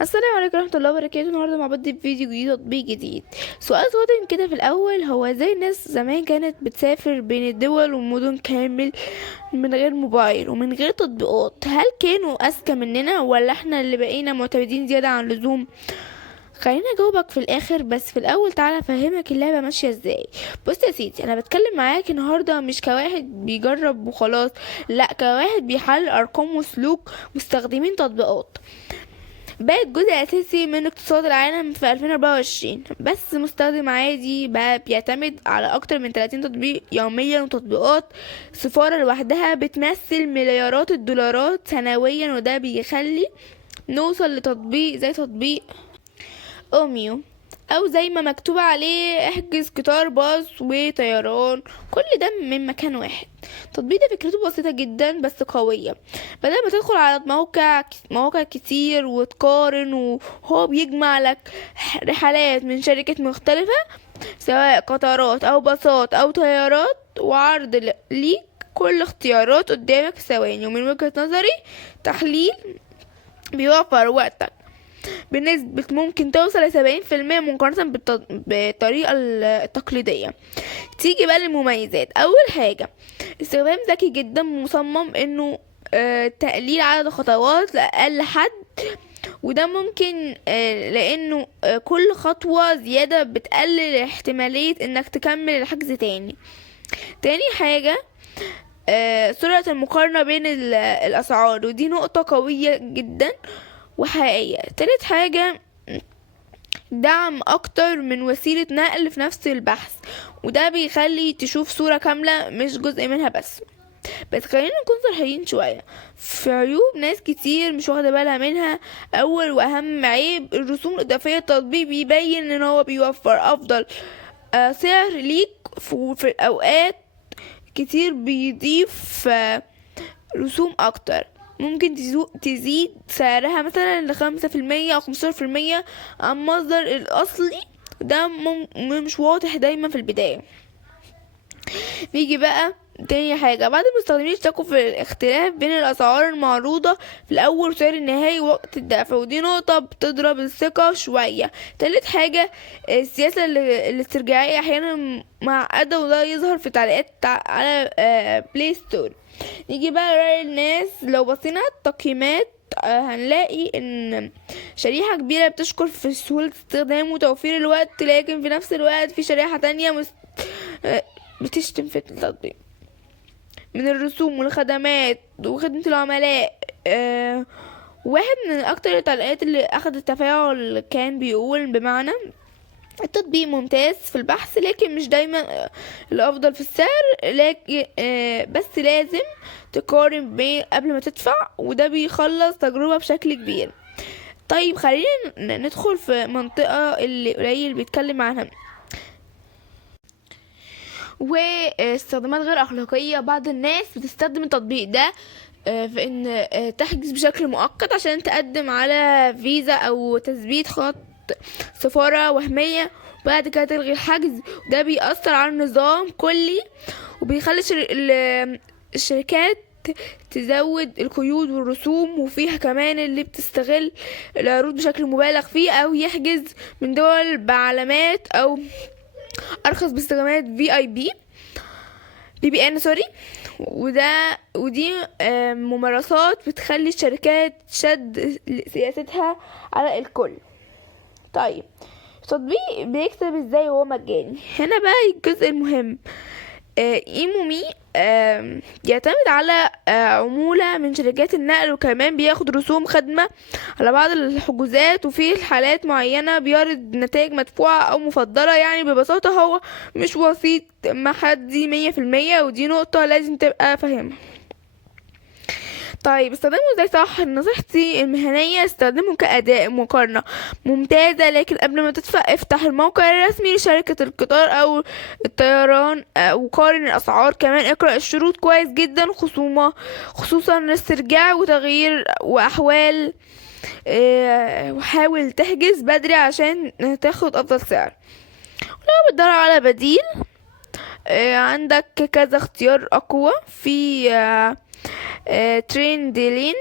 السلام عليكم ورحمة الله وبركاته. النهاردة مع بدي فيديو جديد تطبيق جديد. سؤال صادم كده في الأول، هو ازاي الناس زمان كانت بتسافر بين الدول والمدن كامل من غير موبايل ومن غير تطبيقات؟ هل كانوا أذكى مننا ولا احنا اللي بقينا معتمدين زيادة عن اللزوم؟ خليني اجاوبك في الاخر، بس في الاول تعالى افهمك اللعبه ماشيه ازاي. بص يا سيدي، انا بتكلم معاك النهارده مش كواحد بيجرب وخلاص، لا، كواحد بيحلل ارقام وسلوك مستخدمين تطبيقات بقت جزء اساسي من اقتصاد العالم في 2024. بس مستخدم عادي بقى بيعتمد على اكتر من 30 تطبيق يوميا، وتطبيقات سفارة لوحدها بتمثل مليارات الدولارات سنويا، وده بيخلي نوصل لتطبيق زي تطبيق اوميو، او زي ما مكتوب عليه احجز قطار باص وطيران، كل ده من مكان واحد. التطبيق ده فكرته بسيطة جدا بس قوية. بدل ما تدخل على مواقع كتير وتقارن، وهو بيجمع لك رحلات من شركات مختلفة، سواء قطارات او باصات او طيارات، وعرض ليك كل اختيارات قدامك في ثواني. ومن وجهة نظري تحليل بيوفر وقتك بنسبة ممكن توصل ل70% مقارنة بالطريقة التقليدية. تيجي بقى للمميزات. أول حاجة، استخدام ذكي جدا مصمم انه تقليل عدد الخطوات لأقل حد، وده ممكن لأنه كل خطوة زيادة بتقلل احتمالية انك تكمل الحجز تاني. تاني حاجة، سرعة المقارنة بين الأسعار، ودي نقطة قوية جدا وحقيقية. تالت حاجة، دعم اكتر من وسيلة نقل في نفس البحث، وده بيخلي تشوف صورة كاملة مش جزء منها بس خلينا نكون صريحين شوية في عيوب ناس كتير مش واخدة بالها منها. اول واهم عيب، الرسوم الاضافية. التطبيق بيبين ان هو بيوفر افضل سعر ليك في الاوقات كتير بيضيف رسوم اكتر، ممكن تزيد سعرها مثلا ل5% او 15% عن المصدر الاصلي. ده مش واضح دايما في البداية. نيجي بقى تاني حاجة، بعض المستخدمين اشتكوا في الاختلاف بين الأسعار المعروضة في الأول وسعر النهائي ووقت الدفع، ودي نقطة بتضرب الثقة شوية. تالت حاجة، السياسة الاسترجاعية أحيانا معقدة، وده يظهر في تعليقات على بلاي ستور. نيجي بقى لرأي الناس. لو بصينا على التقييمات هنلاقي ان شريحة كبيرة بتشكر في سهولة استخدامه وتوفير الوقت، لكن في نفس الوقت في شريحة تانية بتشتم في التطبيق من الرسوم والخدمات وخدمة العملاء. واحد من اكتر التعليقات اللي اخذت تفاعل كان بيقول بمعنى: التطبيق ممتاز في البحث لكن مش دايما الافضل في السعر، لكن بس لازم تقارن بين قبل ما تدفع، وده بيخلص تجربة بشكل كبير. طيب خلينا ندخل في منطقة اللي قليل بيتكلم عنها، واستخدامات غير أخلاقية. بعض الناس بتستخدم التطبيق ده في ان تحجز بشكل مؤقت عشان تقدم على فيزا او تثبيت خط سفارة وهمية، وبعد كده تلغي الحجز. ده بيأثر على النظام كلي، وبيخلي الشركات تزود القيود والرسوم. وفيها كمان اللي بتستغل العروض بشكل مبالغ فيه، او يحجز من دول بعلامات او ارخص باستخدامات بي ان سوري. ودي ممارسات بتخلي الشركات تشد سياستها على الكل. طيب التطبيق بيكسب ازاي وهو مجاني؟ هنا بقى الجزء المهم. ايمومي يعتمد على عمولة من شركات النقل، وكمان بياخد رسوم خدمة على بعض الحجوزات، وفي حالات معينة بيعرض نتائج مدفوعة او مفضلة. يعني ببساطة هو مش وسيط محدي 100%، ودي نقطة لازم تبقى فاهمها. طيب استخدمه ازاي صح؟ نصيحتي المهنية: استخدمه كأداة مقارنة ممتازة، لكن قبل ما تدفع افتح الموقع الرسمي لشركة القطار او الطيران وقارن الاسعار. كمان اقرأ الشروط كويس جدا، خصوصا الاسترجاع وتغيير واحوال، وحاول تحجز بدري عشان تاخد افضل سعر. لو بتدور على بديل، عندك كذا اختيار اقوى. في ترين ديلين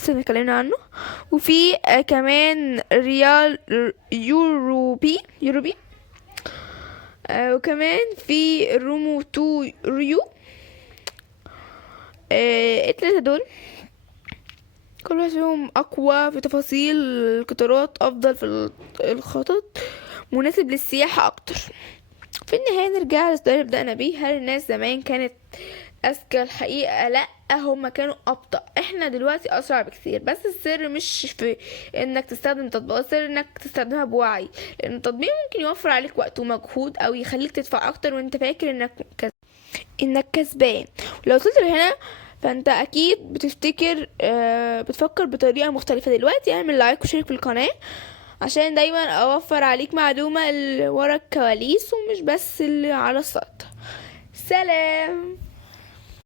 لسه اتكلمنا عنه. وفي كمان ريال يوروبي. وكمان في رومو تو ريو. التلاتة دول كل واحد فيهم اقوى في تفاصيل القطارات، افضل في الخطط، مناسب للسياحة اكتر. في النهاية نرجع للسؤال اللي بدأنا بيه، هل الناس زمان كانت اذكى؟ الحقيقة لا، هما كانوا ابطأ. احنا دلوقتي اسرع بكثير، بس السر مش في انك تستخدم تطبيقات، السر انك تستخدمها بوعي، لان التطبيق ممكن يوفر عليك وقت ومجهود او يخليك تدفع اكتر وانت فاكر انك كسبان. ولو وصلت لهنا فانت اكيد بتفكر بطريقة مختلفة. دلوقتي اعمل لايك وشارك في القناة عشان دايما اوفر عليك معلومة اللي ورا الكواليس ومش بس اللي على السطح. سلام.